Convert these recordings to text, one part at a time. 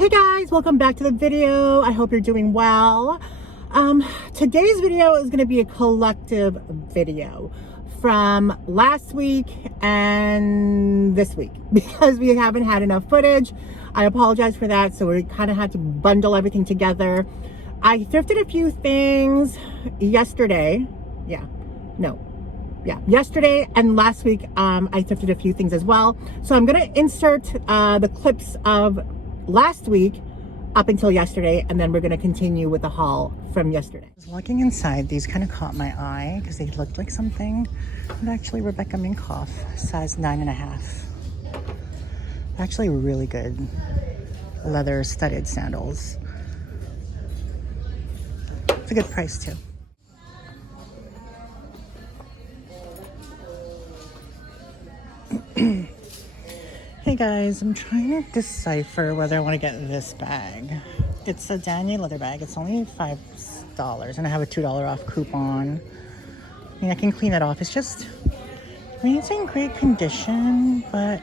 Hey guys, welcome back to the video. I hope you're doing well. Today's video is going to be a collective video from last week and this week because we haven't had enough footage. I apologize for that, so we kind of had to bundle everything together. I thrifted a few things yesterday. Yesterday and last week I thrifted a few things as well. So I'm going to insert the clips of last week up until yesterday, and then we're going to continue with the haul from yesterday. I was looking inside, these kind of caught my eye because they looked like something that actually Rebecca Minkoff, size 9.5. Actually really good leather studded sandals. It's a good price too. Hey guys, I'm trying to decipher whether I want to get this bag. It's a Danier leather bag. It's only $5 and I have a $2 off coupon. I mean, I can clean it off. It's just, I mean, it's in great condition, but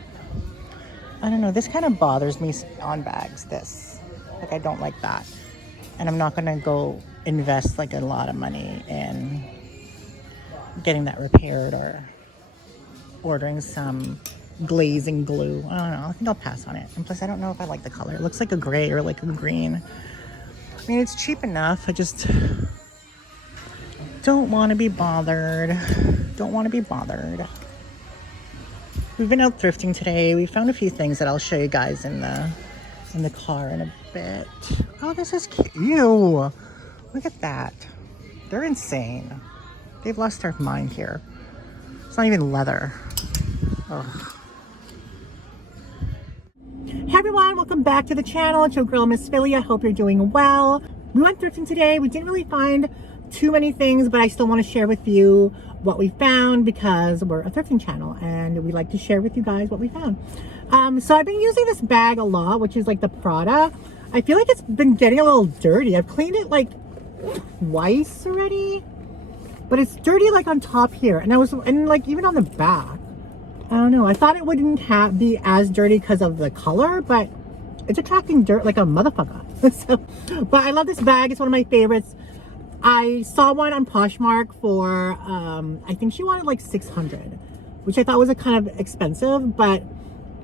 I don't know. This kind of bothers me on bags, this. Like, I don't like that. And I'm not going to go invest like a lot of money in getting that repaired or ordering some glazing glue. I don't know. I think I'll pass on it. And plus, I don't know if I like the color. It looks like a gray or like a green. I mean, it's cheap enough. I just don't want to be bothered. Don't want to be bothered. We've been out thrifting today. We found a few things that I'll show you guys in the car in a bit. Oh, this is cute. Ew. Look at that. They're insane. They've lost their mind here. It's not even leather. Ugh. Hey everyone, welcome back to the channel. It's your girl, Miss Philly. I hope you're doing well. We went thrifting today. We didn't really find too many things, but I still want to share with you what we found because we're a thrifting channel and we like to share with you guys what we found. So I've been using this bag a lot, which is like the Prada. I feel like it's been getting a little dirty. I've cleaned it like twice already, but it's dirty like on top here, and like even on the back. I don't know. I thought it wouldn't be as dirty because of the color, but it's attracting dirt like a motherfucker. But I love this bag. It's one of my favorites. I saw one on Poshmark for, I think she wanted like $600, which I thought was a kind of expensive, but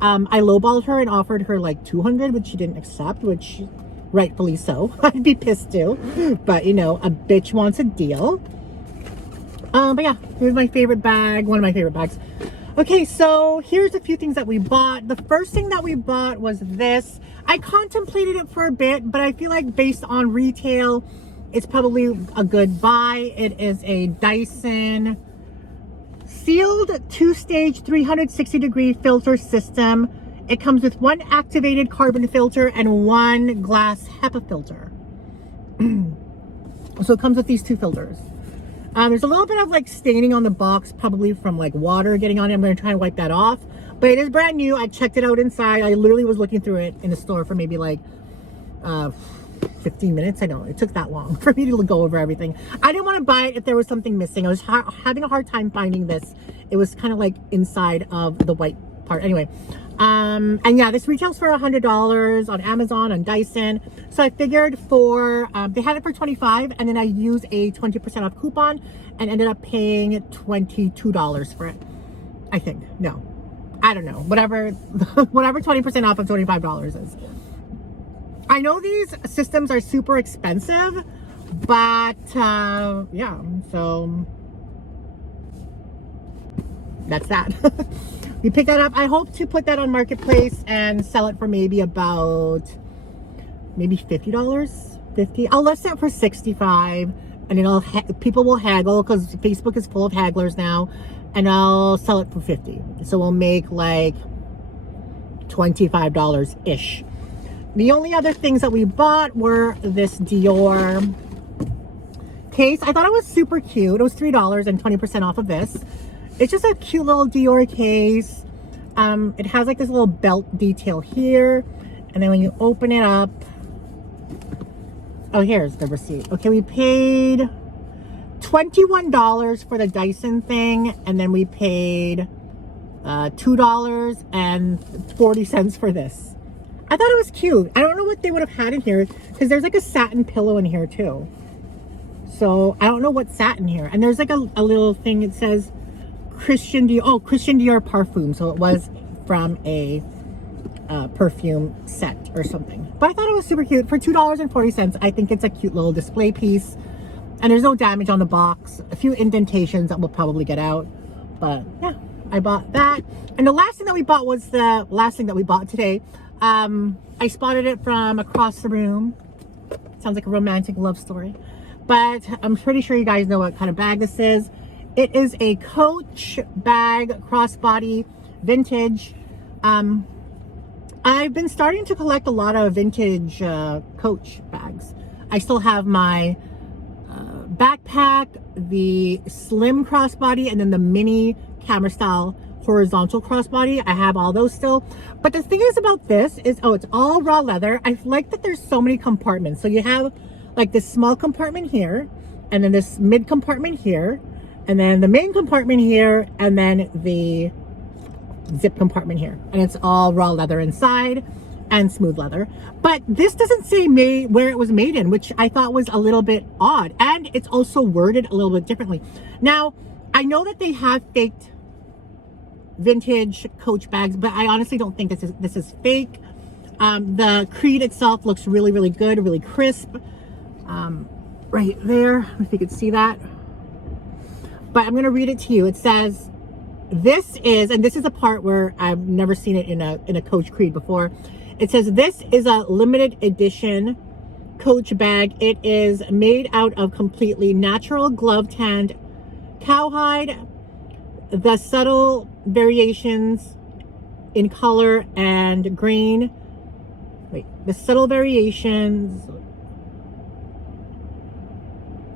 I lowballed her and offered her like $200, which she didn't accept, which rightfully so. I'd be pissed too, but you know, a bitch wants a deal. But yeah, here's my favorite bag, one of my favorite bags. Okay, so here's a few things that we bought. The first thing that we bought was this. I contemplated it for a bit, but I feel like based on retail, it's probably a good buy. It is a Dyson sealed 2-stage 360-degree filter system. It comes with one activated carbon filter and one glass HEPA filter. So it comes with these two filters. There's a little bit of like staining on the box, probably from like water getting on it. I'm going to try and wipe that off, but it is brand new. I checked it out inside. I literally was looking through it in the store for maybe like 15 minutes. I know it took that long for me to go over everything. I didn't want to buy it if there was something missing. I was having a hard time finding this. It was kind of like inside of the white part. Anyway, and yeah, this retails for $100 on Amazon, on Dyson. So I figured for, they had it for $25, and then I used a 20% off coupon and ended up paying $22 for it. I think, no, I don't know, whatever 20% off of $25 is. I know these systems are super expensive, but yeah, so that's that. We picked that up. I hope to put that on Marketplace and sell it for maybe about $50. I'll list it for $65, and then people will haggle because Facebook is full of hagglers now, and I'll sell it for $50. So we'll make like $25 ish. The only other things that we bought were this Dior case. I thought it was super cute. It was $3 and 20% off of this. It's just a cute little Dior case. It has like this little belt detail here. And then when you open it up, oh, here's the receipt. Okay, we paid $21 for the Dyson thing. And then we paid $2.40 for this. I thought it was cute. I don't know what they would have had in here because there's like a satin pillow in here too. So I don't know what's satin here. And there's like a little thing. It says Christian Dior. Oh, Christian Dior parfum. So it was from a perfume set or something. But I thought it was super cute. For $2.40, I think it's a cute little display piece. And there's no damage on the box. A few indentations that we'll probably get out. But yeah, I bought that. And the last thing that we bought was the last thing that we bought today. I spotted it from across the room. Sounds like a romantic love story. But I'm pretty sure you guys know what kind of bag this is. It is a Coach bag, crossbody, vintage. I've been starting to collect a lot of vintage Coach bags. I still have my backpack, the slim crossbody, and then the mini camera style horizontal crossbody. I have all those still. But the thing is about this is, oh, it's all raw leather. I like that there's so many compartments. So you have like this small compartment here, and then this mid compartment here, and then the main compartment here, and then the zip compartment here. And it's all raw leather inside and smooth leather. But this doesn't say made where it was made in, which I thought was a little bit odd. And it's also worded a little bit differently. Now, I know that they have faked vintage Coach bags, but I honestly don't think this is fake. The creed itself looks really, really good, really crisp. Right there, if you could see that. But I'm going to read it to you. It says, this is, and this is a part where I've never seen it in a Coach creed before. It says, this is a limited edition Coach bag. It is made out of completely natural glove tanned cowhide. The subtle variations in color and grain. The subtle variations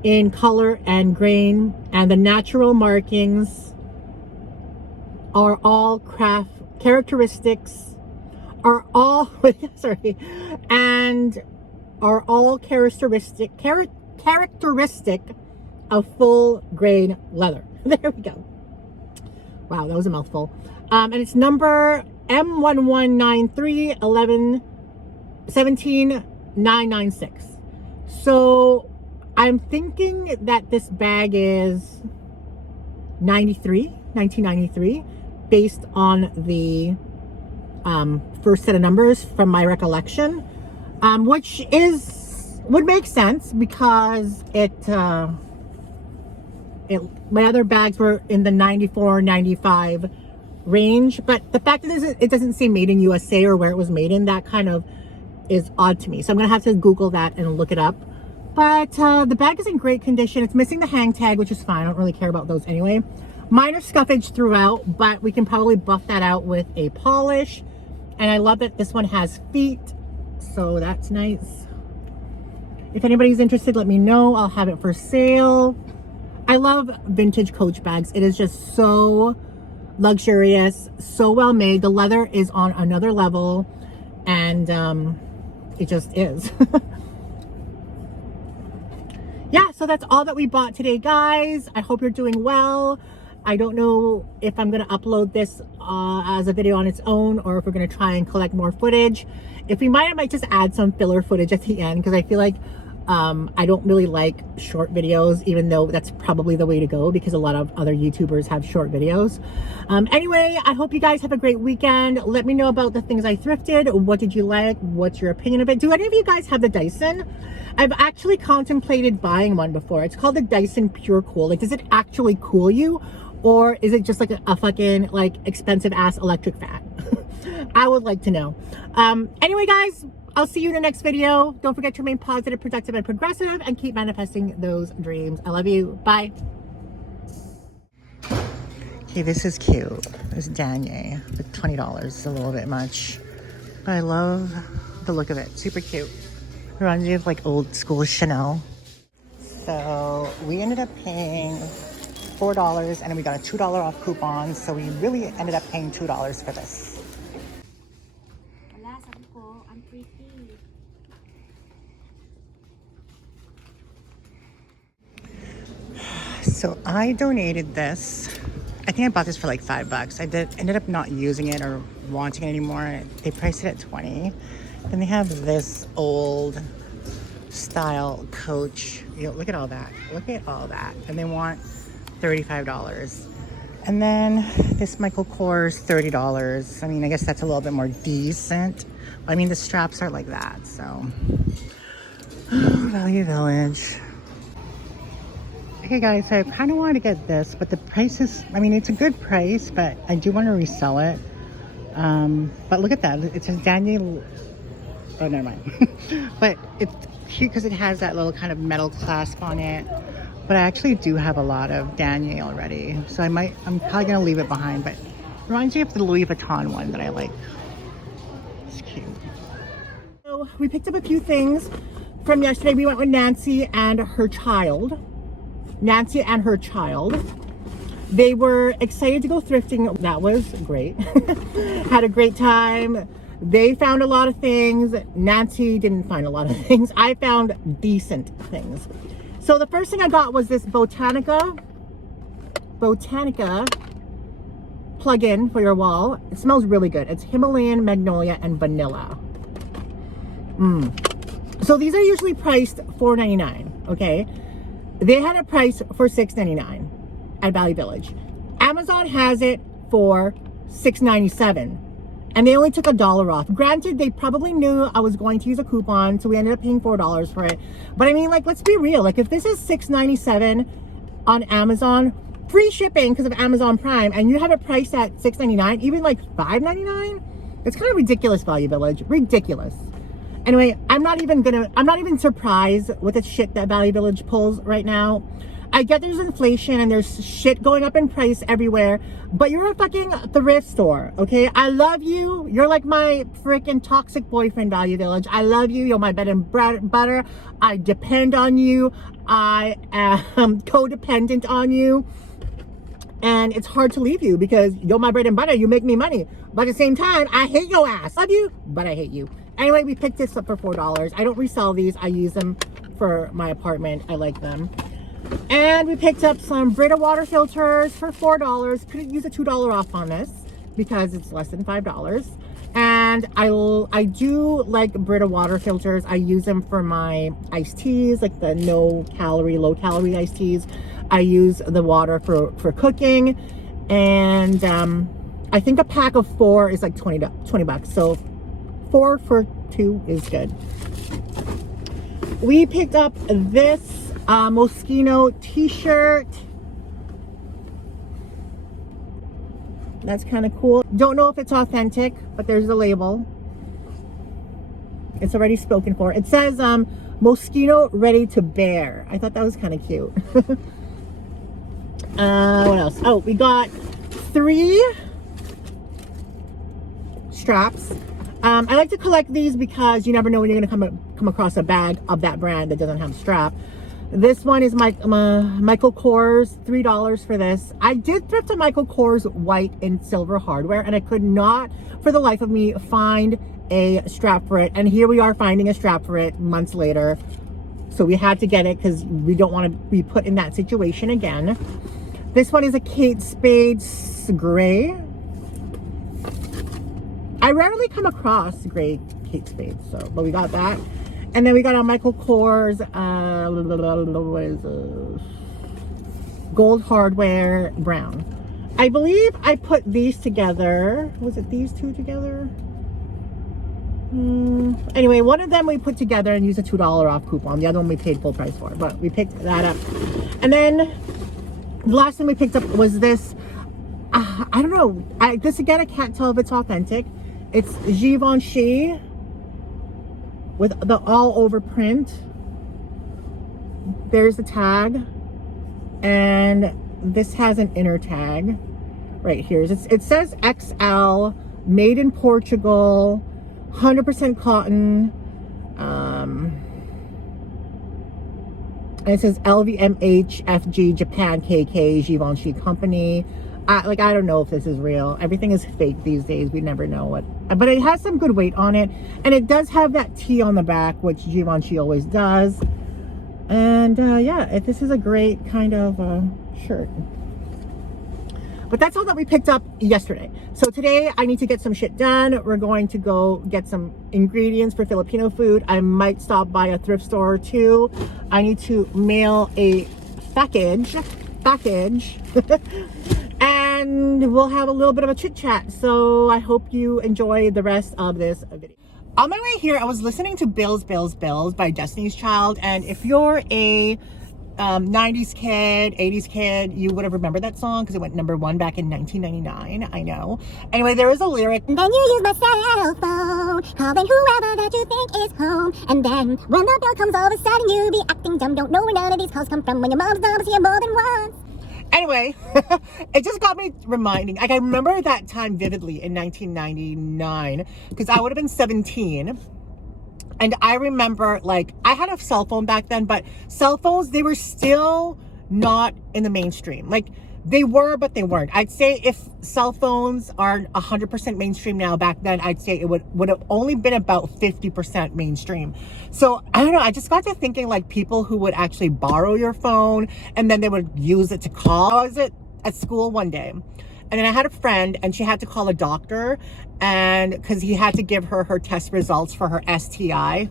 in color and grain and the natural markings are all characteristics of full grain leather. There we go. Wow, that was a mouthful. And it's number M11931117996. So I'm thinking that this bag is 1993, based on the first set of numbers from my recollection, which would make sense because my other bags were in the 94, 95 range. But the fact that it doesn't say made in USA or where it was made in, that kind of is odd to me. So I'm gonna have to Google that and look it up. But the bag is in great condition. It's missing the hang tag, which is fine. I don't really care about those anyway. Minor scuffage throughout, but we can probably buff that out with a polish. And I love that this one has feet, so that's nice. If anybody's interested, let me know. I'll have it for sale. I love vintage Coach bags. It is just so luxurious, so well made. The leather is on another level, and it just is. Yeah, so that's all that we bought today, guys. I hope you're doing well. I don't know if I'm going to upload this as a video on its own, or if we're going to try and collect more footage. If we might, I might just add some filler footage at the end, because I feel like I don't really like short videos, even though that's probably the way to go, because a lot of other YouTubers have short videos. Anyway, I hope you guys have a great weekend. Let me know about the things I thrifted. What did you like? What's your opinion of it? Do any of you guys have the Dyson? I've actually contemplated buying one before. It's called the Dyson Pure Cool. Like, does it actually cool you? Or is it just like a fucking like expensive ass electric fan? I would like to know. Anyway, guys, I'll see you in the next video. Don't forget to remain positive, productive, and progressive, and keep manifesting those dreams. I love you. Bye. Okay, this is cute. This is Danye with $20. It's a little bit much, but I love the look of it. Super cute. Reminds me of like old school Chanel. So we ended up paying $4, and then we got a $2 off coupon. So we really ended up paying $2 for this. So I donated this. I think I bought this for like $5. I ended up not using it or wanting it anymore. They priced it at $20. Then they have this old style Coach. Look at all that. Look at all that. And they want $35. And then this Michael Kors, $30. I mean, I guess that's a little bit more decent. I mean, the straps are like that, so. Value Village. Okay guys, so I kind of wanted to get this, but the price is, I mean, it's a good price, but I do want to resell it. But look at that. It says Daniel. Oh, never mind. But it's cute because it has that little kind of metal clasp on it. But I actually do have a lot of Daniel already. So I'm probably going to leave it behind. But it reminds me of the Louis Vuitton one that I like. It's cute. So we picked up a few things from yesterday. We went with Nancy and her child. Nancy and her child. They were excited to go thrifting. That was great. Had a great time. They found a lot of things. Nancy didn't find a lot of things. I found decent things. So the first thing I got was this Botanica plug-in for your wall. It smells really good. It's Himalayan magnolia and vanilla. So these are usually priced $4.99, okay? They had a price for $6.99 at Value Village. Amazon has it for $6.97. And they only took $1 off. Granted, they probably knew I was going to use a coupon, so we ended up paying $4 for it. But I mean, like, let's be real. Like, if this is $6.97 on Amazon, free shipping because of Amazon Prime, and you have it priced at $6.99, even like $5.99, it's kind of ridiculous, Value Village. Ridiculous. Anyway, I'm not even surprised with the shit that Value Village pulls right now. I get there's inflation and there's shit going up in price everywhere, but you're a fucking thrift store, okay? I love you. You're like my freaking toxic boyfriend, Value Village. I love you. You're my bread and butter. I depend on you. I am codependent on you. And it's hard to leave you because you're my bread and butter. You make me money. But at the same time, I hate your ass. Love you, but I hate you. Anyway, we picked this up for $4. I don't resell these. I use them for my apartment. I like them. And we picked up some Brita water filters for $4. Could use a $2 off on this because it's less than $5. And I do like Brita water filters. I use them for my iced teas, like the low calorie iced teas. I use the water for cooking. And I think a pack of 4 is like 20 bucks. So 4 for 2 is good. We picked up this Moschino t-shirt. That's kind of cool. Don't know if it's authentic, but there's the label. It's already spoken for. It says Moschino ready to bear. I thought that was kind of cute. What else? Oh, we got 3 straps. I like to collect these because you never know when you're going to come across a bag of that brand that doesn't have a strap. This one is Michael Kors, $3 for this. I did thrift a Michael Kors white and silver hardware, and I could not, for the life of me, find a strap for it. And here we are finding a strap for it months later. So we had to get it because we don't want to be put in that situation again. This one is a Kate Spade gray. I rarely come across gray Kate Spade, but we got that. And then we got a Michael Kors, what is this? Gold hardware brown. I believe I put these together. Was it these two together? Anyway, one of them we put together and used a $2 off coupon. The other one we paid full price for, but we picked that up. And then the last thing we picked up was this. I don't know. This again, I can't tell if it's authentic. It's Givenchy with the all over print. There's the tag, and this has an inner tag right here. It says XL, made in Portugal, 100% cotton, and it says LVMH FG Japan KK Givenchy Company. I don't know if this is real. Everything is fake these days. We never know what. But it has some good weight on it. And it does have that T on the back, which Givenchy always does. And yeah, this is a great kind of shirt. But that's all that we picked up yesterday. So today I need to get some shit done. We're going to go get some ingredients for Filipino food. I might stop by a thrift store or two. I need to mail a package and we'll have a little bit of a chit chat. So I hope you enjoy the rest of this video. On my way here, I was listening to Bills by Destiny's Child. And if you're a 90s kid, 80s kid, you would have remembered that song because it went #1 back in 1999. I know. Anyway, there is a lyric. Then you use my cell phone, calling whoever that you think is home. And then when the bill comes, all of a sudden you be acting dumb. Don't know where none of these calls come from when your mom's dumb here more than once. Anyway, it just got me reminding. Like, I remember that time vividly in 1999 because I would have been 17. And I remember, like, I had a cell phone back then, but cell phones, they were still not in the mainstream. Like, they were, but they weren't. I'd say if cell phones are 100% mainstream now, back then, I'd say it would have only been about 50% mainstream. So, I don't know, I just got to thinking, like, people who would actually borrow your phone, and then they would use it to call. I was at school one day, and then I had a friend, and she had to call a doctor, and because he had to give her test results for her STI.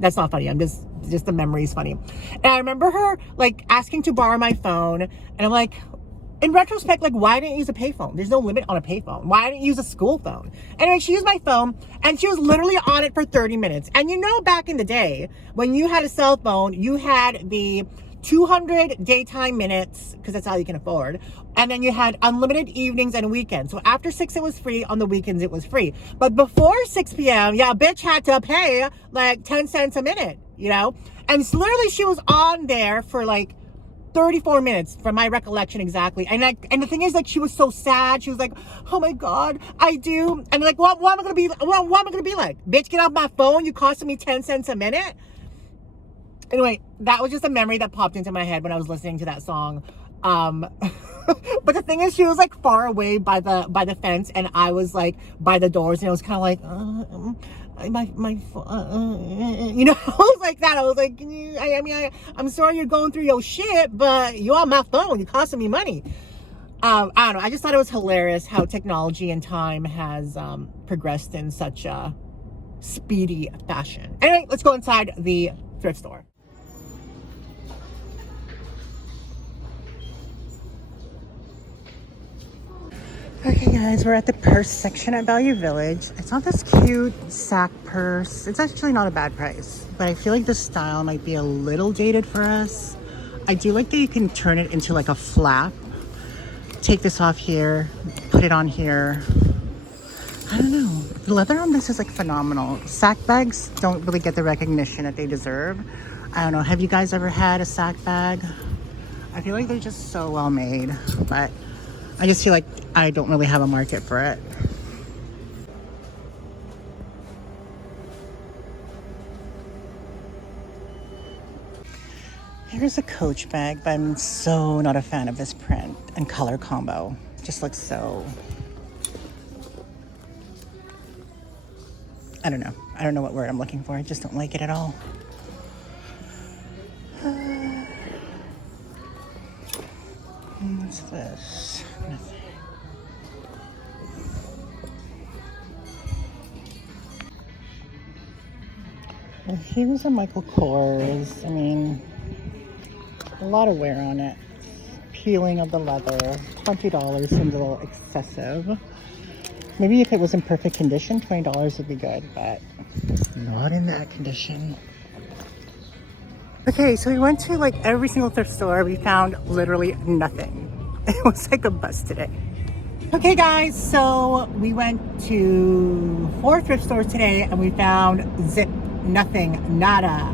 That's not funny. I'm just the memory's funny. And I remember her like asking to borrow my phone, and I'm like, in retrospect, like, why didn't you use a payphone? There's no limit on a payphone. Why didn't you use a school phone? Anyway, she used my phone, and she was literally on it for 30 minutes. And you know, back in the day, when you had a cell phone, you had the 200 daytime minutes, because that's all you can afford. And then you had unlimited evenings and weekends. So after 6, it was free. On the weekends, it was free. But before 6 p.m., yeah, a bitch had to pay like 10 cents a minute, you know? And so literally, she was on there for like 34 minutes from my recollection exactly. And the thing is, like, she was so sad. She was like, oh my God, I do. And like, what am I gonna be? What am I gonna be like? Bitch, get off my phone. You costing me 10 cents a minute. Anyway, that was just a memory that popped into my head when I was listening to that song. But the thing is, she was like far away by the fence, and I was like by the doors, and it was kind of like, you know, I was like that. I was like, I'm sorry you're going through your shit, but you on my phone. You're costing me money. I don't know. I just thought it was hilarious how technology and time has progressed in such a speedy fashion. Anyway, let's go inside the thrift store. Okay guys, we're at the purse section at Value Village. It's not this cute sack purse. It's actually not a bad price, but I feel like the style might be a little dated for us. I do like that you can turn it into like a flap. Take this off here, put it on here. I don't know. The leather on this is like phenomenal. Sack bags don't really get the recognition that they deserve. I don't know. Have you guys ever had a sack bag? I feel like they're just so well made, but I just feel like I don't really have a market for it. Here's a Coach bag, but I'm so not a fan of this print and color combo. It just looks so... I don't know. I don't know what word I'm looking for. I just don't like it at all. What's this? Nothing. Well, here's a Michael Kors. I mean, a lot of wear on it. Peeling of the leather. $20 seems a little excessive. Maybe if it was in perfect condition, $20 would be good, but not in that condition. Okay, so we went to like every single thrift store. We found literally nothing. It was like a bust today. Okay guys, so we went to 4 thrift stores today and we found zip, nothing, nada.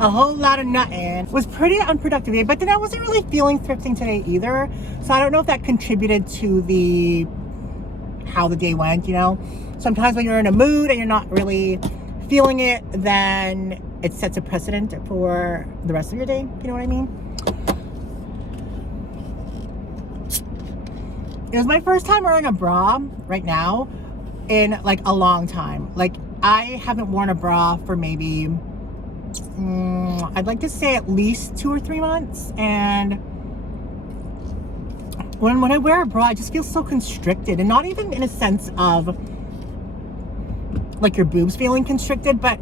A whole lot of nothing. It was pretty unproductive day, but then I wasn't really feeling thrifting today either. So I don't know if that contributed to how the day went, you know? Sometimes when you're in a mood and you're not really feeling it, then it sets a precedent for the rest of your day. You know what I mean? It was my first time wearing a bra right now in like a long time. Like, I haven't worn a bra for maybe, I'd like to say at least 2 or 3 months. And when I wear a bra, I just feel so constricted, and not even in a sense of like your boobs feeling constricted, but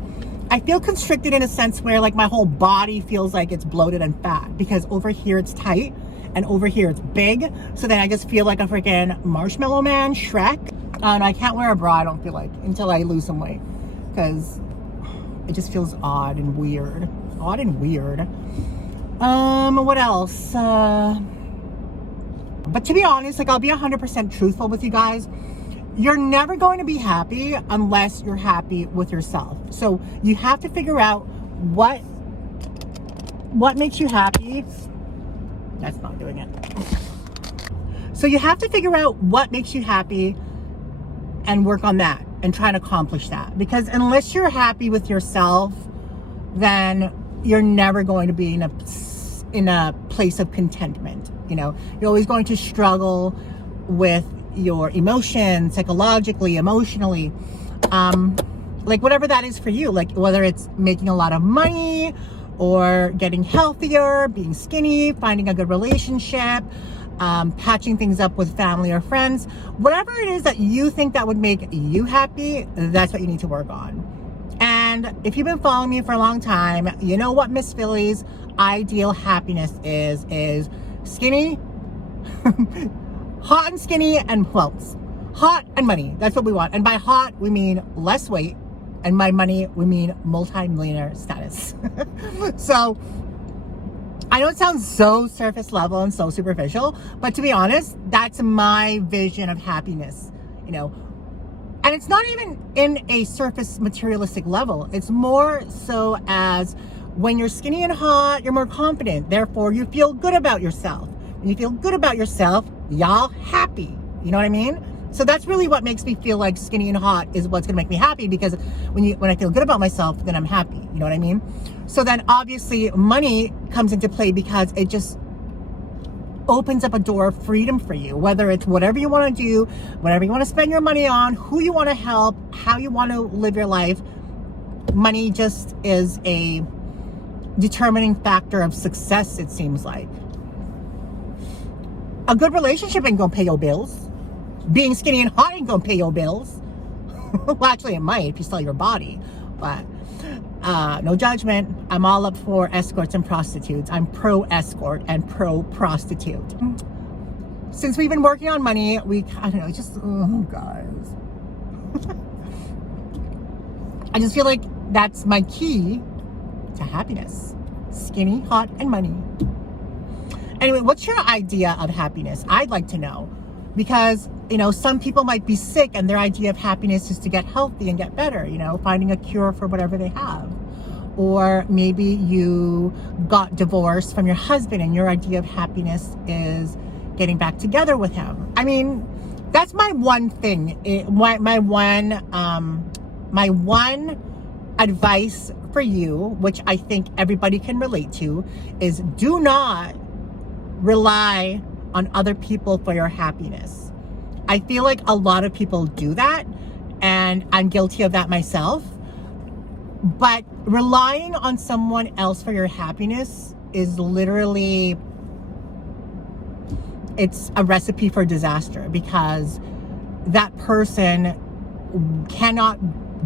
I feel constricted in a sense where like my whole body feels like it's bloated and fat, because over here it's tight and over here it's big. So then I just feel like a freaking Marshmallow Man, Shrek. And I can't wear a bra, I don't feel like, until I lose some weight, because it just feels odd and weird. Odd and weird. What else? But to be honest, like, I'll be 100% truthful with you guys. You're never going to be happy unless you're happy with yourself. So you have to figure out what makes you happy. That's not doing it. So you have to figure out what makes you happy and work on that and try to accomplish that. Because unless you're happy with yourself, then you're never going to be in a place of contentment. You know, you're always going to struggle with your emotions, psychologically, emotionally, like whatever that is for you, like whether it's making a lot of money or getting healthier, being skinny, finding a good relationship, patching things up with family or friends, whatever it is that you think that would make you happy, that's what you need to work on. And if you've been following me for a long time, you know what Miss Philly's ideal happiness is skinny, hot and skinny, and quilts. Hot and money, that's what we want. And by hot, we mean less weight. And by money, we mean multi-millionaire status. So, I know it sounds so surface level and so superficial, but to be honest, that's my vision of happiness, you know. And it's not even in a surface materialistic level. It's more so as when you're skinny and hot, you're more confident. Therefore, you feel good about yourself. When you feel good about yourself, y'all happy. You know what I mean? So that's really what makes me feel like skinny and hot is what's gonna make me happy, because when I feel good about myself, then I'm happy. You know what I mean? So then obviously money comes into play, because it just opens up a door of freedom for you, whether it's whatever you want to do, whatever you want to spend your money on, who you want to help, how you want to live your life. Money just is a determining factor of success, it seems like. A good relationship ain't gonna pay your bills. Being skinny and hot ain't gonna pay your bills. Well, actually it might if you sell your body, but no judgment. I'm all up for escorts and prostitutes. I'm pro escort and pro prostitute. Since we've been working on money, I don't know, just, oh guys. I just feel like that's my key to happiness. Skinny, hot, and money. Anyway, what's your idea of happiness? I'd like to know, because, you know, some people might be sick and their idea of happiness is to get healthy and get better, you know, finding a cure for whatever they have. Or maybe you got divorced from your husband and your idea of happiness is getting back together with him. I mean, that's my one thing. My one advice for you, which I think everybody can relate to, is do not rely on other people for your happiness. I feel like a lot of people do that, and I'm guilty of that myself. But relying on someone else for your happiness is literally, it's a recipe for disaster, because that person cannot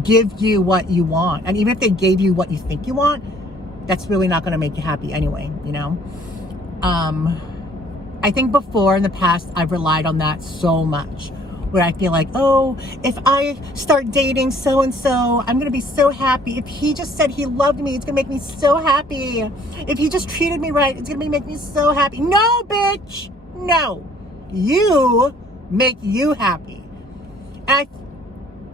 give you what you want. And even if they gave you what you think you want, that's really not going to make you happy anyway, you know? I think before in the past, I've relied on that so much, where I feel like, oh, if I start dating so-and-so, I'm going to be so happy. If he just said he loved me, it's going to make me so happy. If he just treated me right, it's going to make me so happy. No, bitch. No. You make you happy. And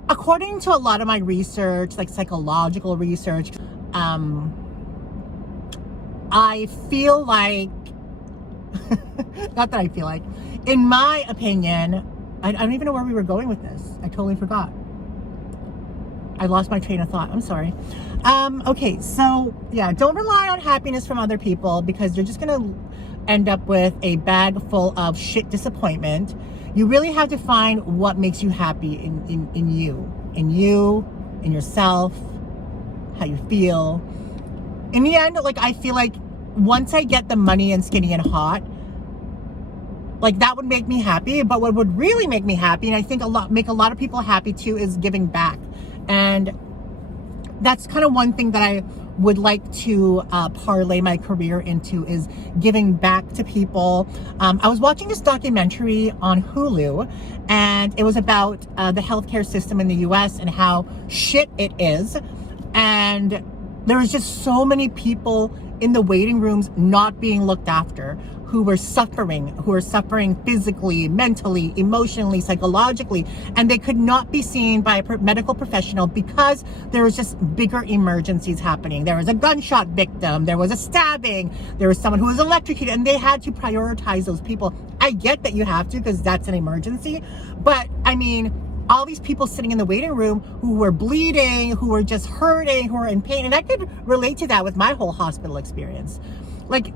according to a lot of my research, like psychological research, I feel like, not that I feel like, in my opinion, I don't even know where we were going with this. I totally forgot. I lost my train of thought. I'm sorry. Okay, so yeah, don't rely on happiness from other people, because you're just gonna end up with a bag full of shit disappointment. You really have to find what makes you happy in yourself, how you feel. In the end, like, I feel like once I get the money and skinny and hot, Like that would make me happy. But what would really make me happy, and I think make a lot of people happy too, is giving back. And that's kind of one thing that I would like to parlay my career into, is giving back to people. I was watching this documentary on Hulu, and it was about the healthcare system in the US and how shit it is. And there was just so many people in the waiting rooms not being looked after, who were suffering physically, mentally, emotionally, psychologically, and they could not be seen by a medical professional because there was just bigger emergencies happening. There was a gunshot victim, there was a stabbing, there was someone who was electrocuted, and they had to prioritize those people. I get that you have to, because that's an emergency, but I mean, all these people sitting in the waiting room who were bleeding, who were just hurting, who were in pain, and I could relate to that with my whole hospital experience. Like,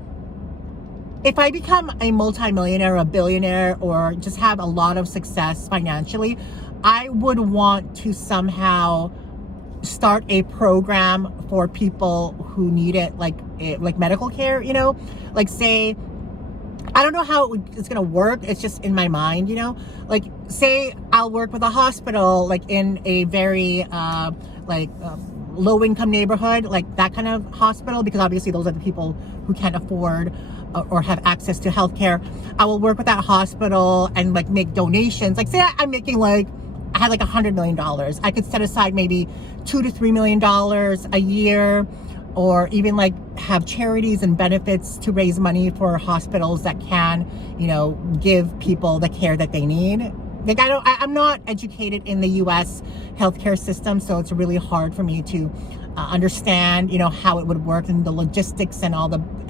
if I become a multimillionaire, a billionaire, or just have a lot of success financially, I would want to somehow start a program for people who need it, like medical care, you know? Like, say, I don't know how it's gonna work. It's just in my mind, you know? Like, say I'll work with a hospital, like in a very, low-income neighborhood, like that kind of hospital, because obviously those are the people who can't afford or have access to healthcare. I will work with that hospital and like make donations. Like, say I'm making I had like $100 million. I could set aside maybe $2 to $3 million a year, or even like have charities and benefits to raise money for hospitals that can, you know, give people the care that they need. Like, I'm not educated in the US healthcare system, so it's really hard for me to understand, you know, how it would work and the logistics and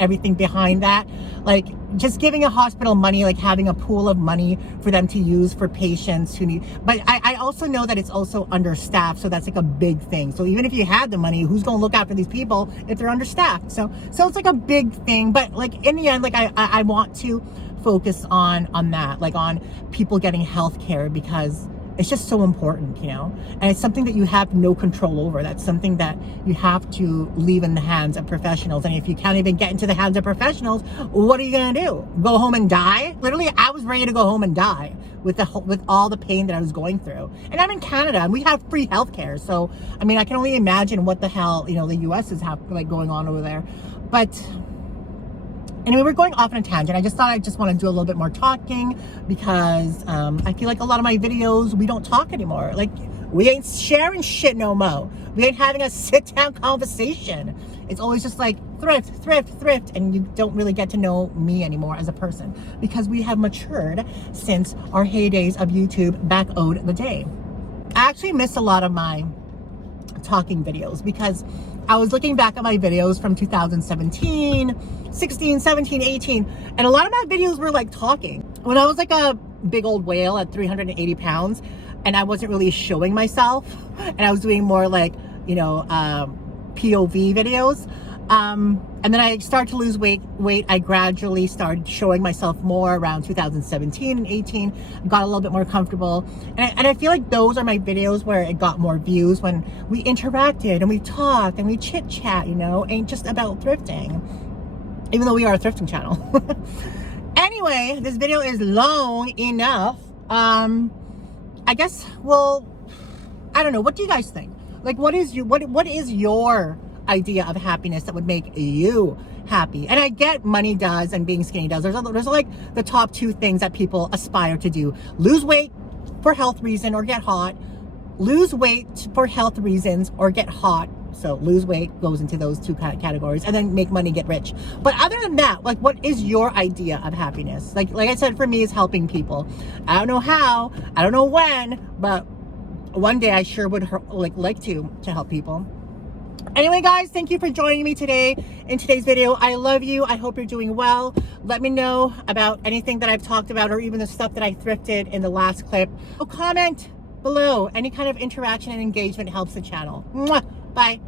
everything behind that. Like, just giving a hospital money, like having a pool of money for them to use for patients who need, but I also know that it's also understaffed, so that's like a big thing. So even if you had the money, who's going to look after these people if they're understaffed? So it's like a big thing, but like in the end, like I want to focus on that, like on people getting health care, because it's just so important, you know, and it's something that you have no control over. That's something that you have to leave in the hands of professionals. And if you can't even get into the hands of professionals, what are you gonna do? Go home and die? Literally, I was ready to go home and die with all the pain that I was going through. And I'm in Canada and we have free healthcare, so I mean, I can only imagine what the hell, you know, the US is like going on over there. But anyway, we're going off on a tangent. I just thought I just want to do a little bit more talking, because I feel like a lot of my videos, we don't talk anymore. Like, we ain't sharing shit no more. We ain't having a sit-down conversation. It's always just like thrift, and you don't really get to know me anymore as a person, because we have matured since our heydays of YouTube back owed the day. I actually missed a lot of my talking videos, because I was looking back at my videos from 2017, 16, 17, 18, and a lot of my videos were like talking. When I was like a big old whale at 380 pounds, and I wasn't really showing myself, and I was doing more like, you know, POV videos. And then I started to lose weight. I gradually started showing myself more around 2017 and 18, got a little bit more comfortable. And I feel like those are my videos where it got more views, when we interacted and we talked and we chit chat, you know, ain't just about thrifting, even though we are a thrifting channel. Anyway, this video is long enough. I guess, well, I don't know. What do you guys think? Like, what is your idea of happiness that would make you happy? And I get money does and being skinny does. There's like the top two things that people aspire to do: lose weight for health reason or get hot, lose weight for health reasons or get hot. So lose weight goes into those two categories, and then make money, get rich. But other than that, like, what is your idea of happiness? Like I said, for me, it's helping people. I don't know how, I don't know when, but one day I sure would like to help people. Anyway, guys, thank you for joining me today in today's video. I love you. I hope you're doing well. Let me know about anything that I've talked about, or even the stuff that I thrifted in the last clip. So comment below. Any kind of interaction and engagement helps the channel. Mwah! Bye.